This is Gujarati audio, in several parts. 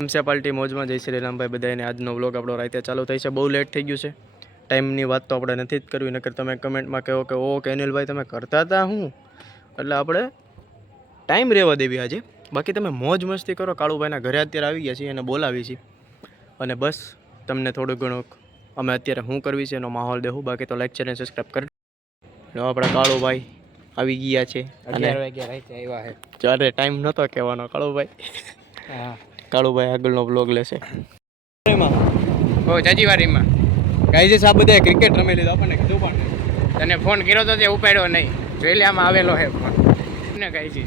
મ્યુનિસિપાલિટી મોજમાં જય શ્રી રામભાઈ બધાને આજનો વ્લોગ આપણો રાતે ચાલુ થઈ છે. બહુ લેટ થઈ ગયું છે. ટાઈમની વાત તો આપણે નથી જ કરવી નકર તમે કમેન્ટમાં કહો કે ઓ કેનિલભાઈ તમે કરતા હતા હું? એટલે આપણે ટાઈમ રહેવા દેવી આજે. બાકી તમે મોજ મસ્તી કરો. કાળુભાઈના ઘરે અત્યારે આવી ગયા છીએ અને બોલાવી છીએ. અને બસ તમને થોડું ઘણું અમે અત્યારે હું કરવી છે એનો માહોલ દેવું બાકી તો લાઈક ચેનલ સબસ્ક્રાઈબ કરી આપણા કાળુભાઈ આવી ગયા છે. અને અગિયાર વાગ્યા રાતે આવ્યા છે. જ્યારે ટાઈમ નહોતો કહેવાનો કાળુભાઈ. હા. કાળુભાઈ આગળનો બ્લોગ લેશે. જાજીવારીમાં. ગાઈઝ આ બધા ક્રિકેટ રમી લીધો આપણને કીધું પણ. તને ફોન કર્યો તો તે ઉપાડ્યો નહીં. જોઈ લે આમાં આવેલો હે ફોન ને કહી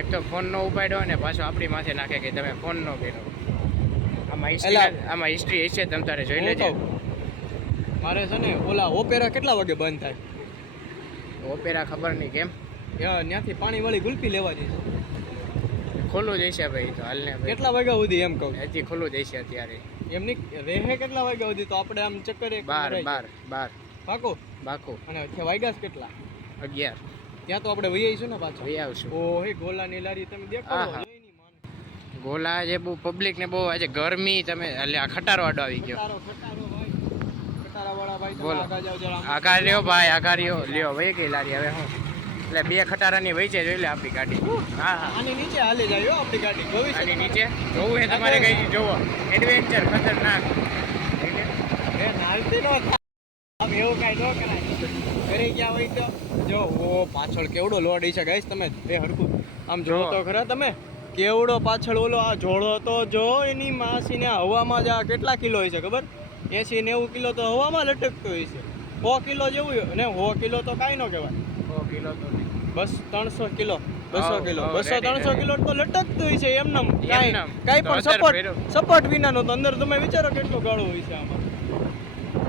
એક તો ફોન નો ઉપાડ્યો અને પાછો આપણી માથે નાખે કે તમે ફોન નો કર્યો. આમાં હિસ્ટ્રી આમાં હિસ્ટ્રી હશે તમ તારે જોઈ લેજો. મારે છે ને ઓલા ઓપેરા કેટલા વાગે બંધ થાય? ઓપેરા ખબર નહીં કેમ? ત્યાંથી પાણી વાળી ગુલ્ફી લેવા જઈશ. ખુલ્લું જ હશે ભાઈ તો હાલને ભાઈ. કેટલા વાગ્યા સુધી એમ કહું? હજી ખુલ્લું જ હશે અત્યારે. એમની રહે કેટલા વાગ્યા સુધી? તો આપણે આમ ચક્કર એક બાર બાર બાર. પાકો? પાકો અને વાગ્યા છે કેટલા? અગિયાર. ત્યાં તો આપણે વહી આવીશું ને પાછા? વહી આવશું. ઓહે ગોલા ગોલાની લારી તમે દેખો. આહા. ગોલા જે બહુ પબ્લિક ને બહુ આજે ગરમી તમે એટલે આ ખટારો આડો આવી ગયો. ખટારો ભાઈ. ભાઈ લ્યો ભાઈ આકાર લ્યો લ્યો વહી ગઈ લારી હવે હું. એટલે બે ખટારાની છે જોઈ લે આપણી ગાડી. હા હા. આની નીચે હાલી જાય હો આપણી ગાડી. જોવી છે નીચે? જોવું હે તમારે કઈ? જોવો. એડવેન્ચર ખતરનાક. એ નાલતી નો આમ એવું કાંઈ ન કરાય. ઘરે ગયા હોય તો? જો ઓ પાછળ કેવડો લોડ છે ગાઈસ તમે? એ હરખું. આમ જો જો. તો ખરા તમે? કેવડો પાછળ ઓલો આ જોડો તો જો એની માસીને હવામાં જ આ કેટલા કિલો હોય છે ખબર? એસી નેવું કિલો તો હવામાં લટકતો હોય છે. સો કિલો જેવું હોય. ને સો કિલો તો કાંઈ ન કહેવાય. બસ ત્રણસો કિલો. બસો કિલો. બસો ત્રણસો કિલો તો લટકતું હોય છે એમનેમ. કાંઈ. કાંઈ પણ સપોર્ટ. સપોર્ટ વિનાનો તો અંદર તમે વિચારો કેટલું ગાળું હોય છે આમાં.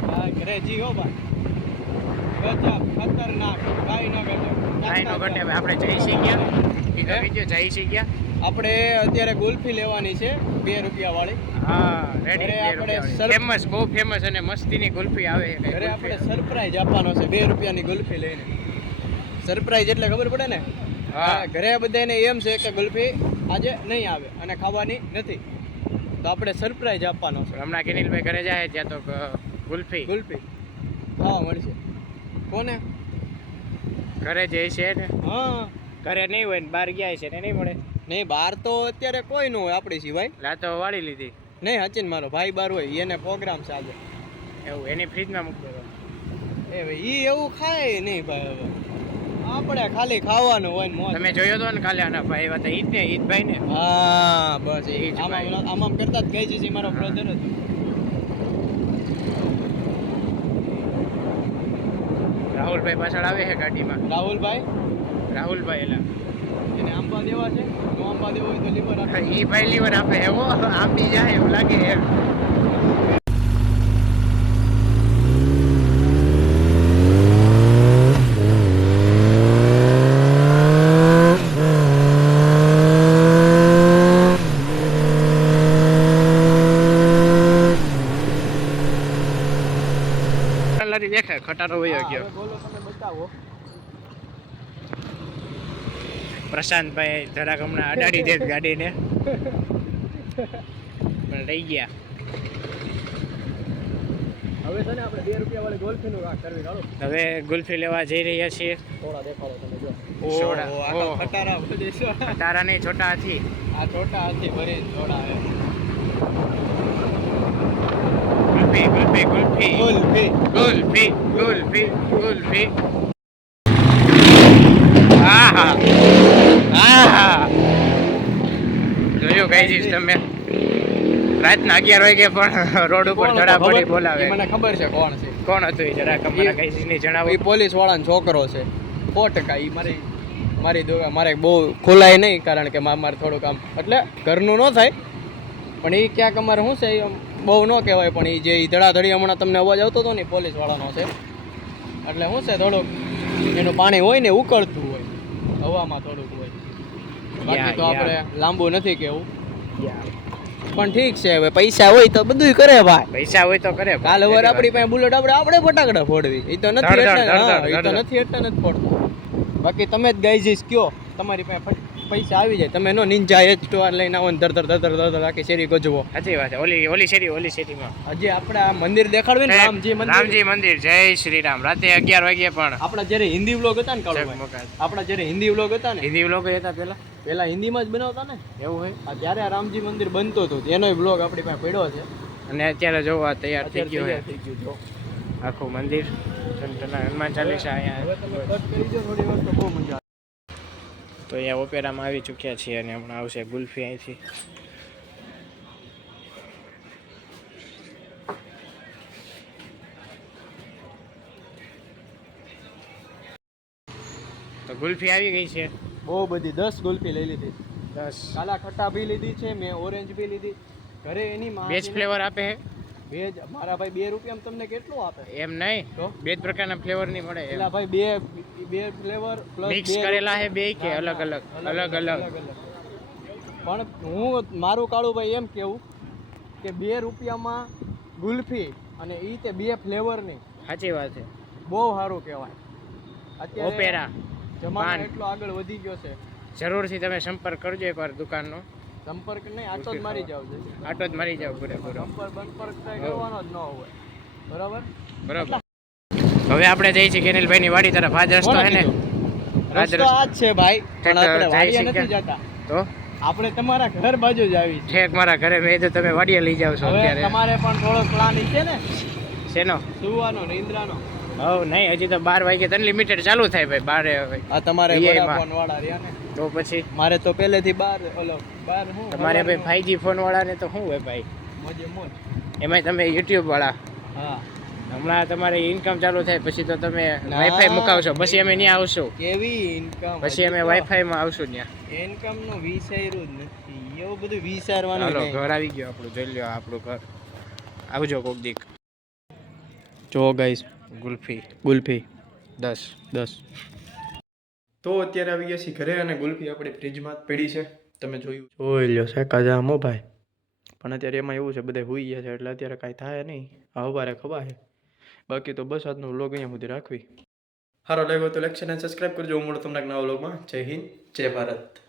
હા ઘરે જી હો ભાઈ. ગજબ ખતરનાક. કાંઈ ન ગજબ કાંઈ નો ઘટે આપણે જઈ કીધું જઈ શીખ્યા આપણે અત્યારે ગુલ્ફી લેવાની છે બે રૂપિયા વાળી હા રેડી આપણે ફેમસ બહુ ફેમસ અને મસ્તીની ગુલ્ફી આવે છે આપણે સરપ્રાઈઝ આપવાનો છે બે રૂપિયાની ગુલ્ફી લઈને. સરપ્રાઈઝ એટલે ખબર પડે ને? હા. ઘરે બધાને એમ છે કે ગુલ્ફી આજે નહીં આવે અને ખાવાની નથી. તો આપણે સરપ્રાઈઝ આપવાનો છે. હમણાં કિનિલભાઈ ઘરે જાય ત્યાં તો ગુલ્ફી. ગુલ્ફી. ખાવા મળશે. કોને? ઘરે જે છે ને. હા. ઘરે નહીં હોય ને બહાર ગયા છે ને નહીં મળે. નહીં બહાર તો અત્યારે કોઈ ન હોય આપણી સિવાય. લાતો વાળી લીધી. નહીં હચિન મારો ભાઈ બાર હોય એને પ્રોગ્રામ છે આજે. એવું એની ફ્રીજમાં મૂકી દો એ ભાઈ એ એવું ખાય નહીં ભાઈ હવે. આપણે ખાલી ખાવાનું હોય મોજ. તમે જોયો તો ને કાલે આના ભાઈ હતા ઈદ ને ઈદ ભાઈ ને? હા બસ એ ઈ આમાં ભાઈ. આમ આમ કરતા જ ગઈ છે મારો બ્રધર જ. રાહુલભાઈ પાછળ આવે છે ગાડીમાં? રાહુલભાઈ? રાહુલભાઈ એલા. એને આંબા દેવા છે? નો આંબા દેવો હોય તો લીવર આપે. ઈ ભાઈ લીવર આપે એવો આપી જાય એવું લાગે એમ લારી દેખાય ખટારો વયો ગયો. હવે બોલો તમે બતાવો. પ્રશાંતભાઈ જરાક હમણાં અડાડી દે ગાડીને. પણ રહી ગયા. હવે છે ને આપણે બે રૂપિયા વાળી ગોલ્ફીનું રાખ કરવી ચાલો હવે ગુલ્ફી લેવા જઈ રહ્યા છીએ. થોડા દેખાડો તમે જો. સોડા. ઓહો, ખટારા બધી છે. તારા નહીં છોટા હાથી. આ છોટા હાથી ભરી થોડા ગુલ્ફી ગોલ્ફી ગુલ્ફી. ગુલ્ફી. ગુલ્ફી આહા. આહા. જોયું ચીજ તમે? રાતના અગિયાર વાગે પણ રોડ ઉપર ધડાપડી બોલાવે. મને ખબર છે કોણ છે. કોણ હતું એ ઈ- કઈ ચીજની એ પોલીસ વાળાનો છોકરો છે. સો ટકા એ મારી મારી દો મારે બહુ ખોલાય નહીં કારણ કે મારે થોડુંક આમ એટલે ઘરનું ન થાય. પણ એ ક્યાંક અમારે શું છે બહુ ન કહેવાય પણ એ જે ધડાધડી હમણાં તમને અવાજ આવતો હતો ને પોલીસવાળાનો પોલીસ વાળાનો છે. એટલે શું છે થોડુંક એનું પાણી હોય ને ઉકળતું હોય હવામાં થોડુંક હોય. બાકી તો આપણે લાંબુ નથી કેવું યા. પણ ઠીક છે હવે પૈસા હોય તો બધું કરે ભાઈ. પૈસા હોય તો કરે કાલ હવે આપણી પાસે બુલેટ આપણે આપણે ફટાકડા ફોડવી. એ તો નથી એટલે એ તો નથી એટલે નથી ફોડતો. બાકી તમે જ ગાઈજીસ કયો તમારી પાસે પૈસા આવી જાય. તમે નો નિંજા એચ ટુ આર લઈને આવો ને ધર ધર ધર દર દર આખી શેરી ગજવો. સાચી વાત છે. ઓલી ઓલી શેરી ઓલી શેરીમાં. હજી આપણે આ મંદિર દેખાડવે ને રામજી મંદિર. રામજી મંદિર. જય શ્રી રામ. રાતે અગિયાર વાગ્યે પણ. આપણા જ્યારે હિન્દી વ્લોગ હતા ને કાળુભાઈ. આપણા જ્યારે હિન્દી વ્લોગ હતા ને. હિન્દી લોકો હતા પેલા પેલા હિન્દીમાં જ બનાવતા ને. એવું હોય? ત્યારે આ રામજી મંદિર બનતો હતો. એનો વ્લોગ આપણી પાસે પડ્યો છે. અને અત્યારે જોવા તૈયાર થઈ ગયો ગયું તૈયાર થઈ ગયું જો. છે આખું મંદિર. હનુમાન ચાલીસા અહીંયા તમે કટ કરી દો થોડી વાર તો અહીંયા ઓપેરામાં આવી ચૂક્યા છીએ અને હમણાં આવશે ગુલ્ફી અહીંથી. તો ગુલ્ફી આવી ગઈ છે. બહુ બધી દસ ગુલ્ફી લઈ લીધી. દસ. કાલા ખટ્ટા બી લીધી છે મેં ઓરેન્જ બી લીધી. ઘરે એની બેજ ફ્લેવર આપે બે મારા ભાઈ બે રૂપિયામાં તમને કેટલું આપે? એમ નહીં? તો? બે જ પ્રકારના ફ્લેવર નહીં મળે એમ. ભાઈ બે બે ફ્લેવર પ્લસ મિક્સ કરેલા છે. બે કે અલગ અલગ? અલગ અલગ પણ હું મારું કાળું ભાઈ એમ કેવું કે બે રૂપિયામાં ગુલ્ફી અને ઈ તે બે ફ્લેવરની સાચી વાત છે. બહુ સારું કહેવાય. અત્યારે ઓપેરા જમાનો એટલો આગળ વધી ગયો છે. જરૂરથી તમે સંપર્ક કરજો એકવાર દુકાનનો. સંપર્ક નહીં આટો જ મારી જાવ આટો જ મારી જાવ પૂરેપૂરો. સંપર્ક બંપર્ક કઈ કરવાનો જ ન હોય. બરાબર? બરોબર. હવે આપણે જઈએ છીએ કેનિલભાઈની વાડી તરફ. આજ રસ્તો છે ને આજ રસ્તો આજ છે ભાઈ પણ આપણે વાડીએ નથી જતા. તો? આપણે તમારા ઘર બાજુ જ આવી છે મારા ઘરે મેં તો તમે વાડીએ લઈ જાવ છો અત્યારે. તમારે પણ થોડો પ્લાન છે ને? શેનો? સુવાનો ને ઇન્દ્રાનો હવ નહીં હજી તો બાર વાગે અનલિમિટેડ ચાલુ થાય ભાઈ બારે હવે. આ તમારે ફોન વાળા રહ્યા ને? તો પછી? મારે તો પહેલેથી બાર ઓલો બાર હું તમારે ભાઈ ફાઈજી ફોન વાળાને તો શું હોય ભાઈ? મોજે મોજ. એમાંય તમે યુટ્યુબ વાળા. હા. હમણાં તમારે ઇન્કમ ચાલુ થાય પછી તો તમે. વાઈફાઈ મુકાવશો. પછી અમે ત્યાં આવશું. કેવી ઇન્કમ પછી અમે વાઈફાઈમાં આવશું ત્યાં ઇન્કમનું વિચાર્યું જ નથી. એવું બધું વિચારવાનું ચાલો ઘર આવી ગયો આપણું. જોઈ લ્યો આપણું ઘર. આવજો કોક દીક જો ગાઈસ ગુલ્ફી. ગુલ્ફી. દસ. દસ. તો અત્યારે આવી ગયા છીએ ઘરે અને ગુલ્ફી આપણી ફ્રીજમાં જ પડી છે. તમે જોયું. જોઈ લ્યો શેકા જામો ભાઈ. પણ અત્યારે એમાં એવું છે બધા હોઈ ગયા છે એટલે અત્યારે કાંઈ થાય નહીં. આ હવારે ખબર છે બાકી તો બસ આજનો વ્લોગ અહીંયા સુધી રાખવી. સારો લાગ્યો તો લાઈક અને સબસ્ક્રાઈબ કરજો. હું મળું તમને નવા વ્લોગમાં. જય હિન્દ, જય ભારત.